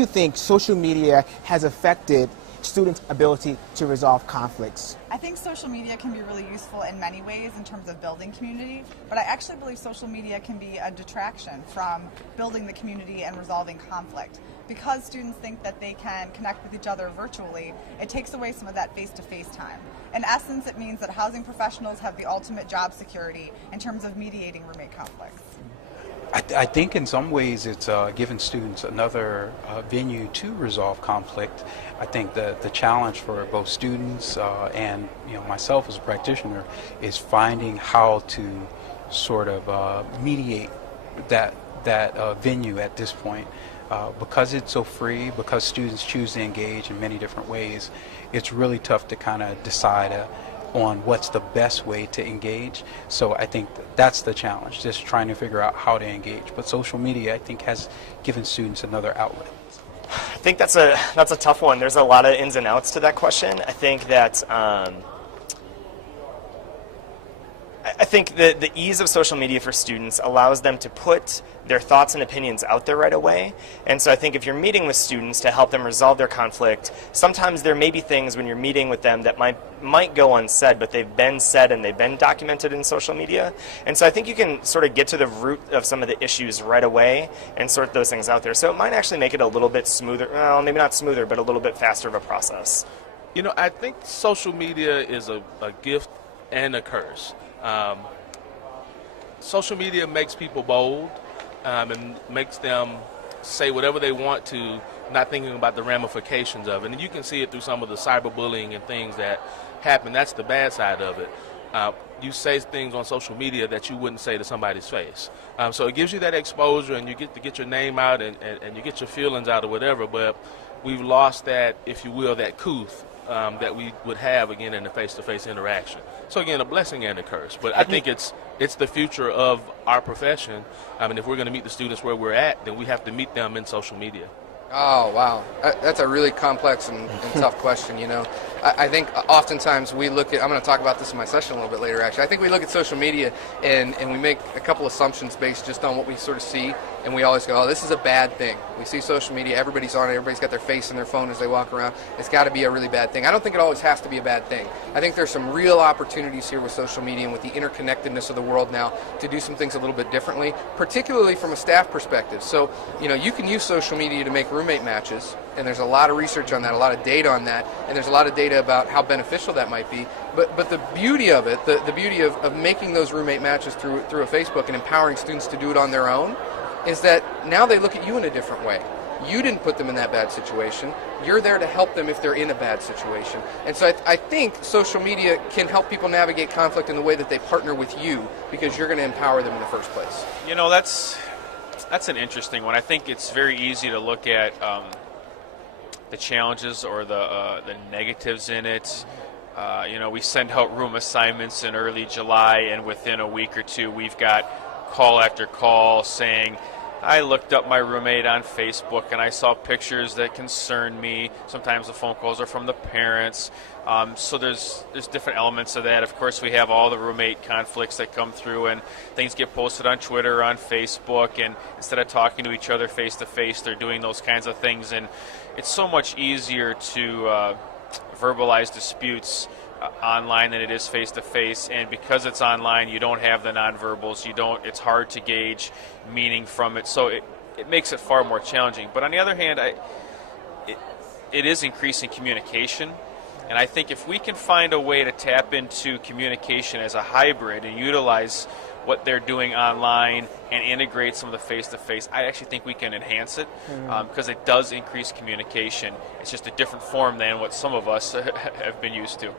you think social media has affected students' ability to resolve conflicts? I think social media can be really useful in many ways in terms of building community, but I actually believe social media can be a detraction from building the community and resolving conflict. Because students think that they can connect with each other virtually, it takes away some of that face-to-face time. In essence, it means that housing professionals have the ultimate job security in terms of mediating roommate conflicts. I think in some ways it's giving students another venue to resolve conflict. I think the challenge for both students and myself as a practitioner is finding how to sort of mediate that venue at this point. Because it's so free, because students choose to engage in many different ways, it's really tough to kind of decide on what's the best way to engage. So I think that's the challenge, just trying to figure out how to engage. But social media, I think, has given students another outlet. I think that's a tough one. There's a lot of ins and outs to that question. I think that the ease of social media for students allows them to put their thoughts and opinions out there right away. And so I think if you're meeting with students to help them resolve their conflict, sometimes there may be things when you're meeting with them that might go unsaid, but they've been said and they've been documented in social media. And so I think you can sort of get to the root of some of the issues right away and sort those things out there. So it might actually make it a little bit smoother, well, maybe not smoother, but a little bit faster of a process. You know, I think social media is a gift and a curse. Social media makes people bold and makes them say whatever they want to, not thinking about the ramifications of it. And you can see it through some of the cyberbullying and things that happen. That's the bad side of it. You say things on social media that you wouldn't say to somebody's face. So it gives you that exposure, and you get to get your name out and you get your feelings out or whatever, but we've lost that, if you will, that couth that we would have again in the face-to-face interaction. So again, a blessing and a curse. But I think it's the future of our profession. I mean, if we're going to meet the students where we're at, then we have to meet them in social media. Oh, wow. That's a really complex and tough question, you know. I think oftentimes we look at, I'm going to talk about this in my session a little bit later, actually. I think we look at social media and we make a couple assumptions based just on what we sort of see, and we always go, oh, this is a bad thing. We see social media, everybody's on it, everybody's got their face in their phone as they walk around. It's got to be a really bad thing. I don't think it always has to be a bad thing. I think there's some real opportunities here with social media and with the interconnectedness of the world now to do some things a little bit differently, particularly from a staff perspective. So, you know, you can use social media to make roommate matches, and there's a lot of research on that, a lot of data on that, and there's a lot of data about how beneficial that might be. But the beauty of it, the beauty of making those roommate matches through a Facebook and empowering students to do it on their own, is that now they look at you in a different way. You didn't put them in that bad situation. You're there to help them if they're in a bad situation. And so I think social media can help people navigate conflict in the way that they partner with you, because you're going to empower them in the first place. You know, that's an interesting one. I think it's very easy to look at the challenges or the negatives in it. You know, we send out room assignments in early July, and within a week or two, we've got call after call saying, I looked up my roommate on Facebook and I saw pictures that concern me. Sometimes the phone calls are from the parents. So there's different elements of that. Of course, we have all the roommate conflicts that come through, and things get posted on Twitter or on Facebook, and instead of talking to each other face to face, they're doing those kinds of things. And it's so much easier to verbalize disputes online than it is face to face, and because it's online, you don't have the nonverbals. It's hard to gauge meaning from it, so it makes it far more challenging. But on the other hand, it is increasing communication, and I think if we can find a way to tap into communication as a hybrid and utilize what they're doing online and integrate some of the face-to-face, I actually think we can enhance it because it does increase communication. It's just a different form than what some of us have been used to.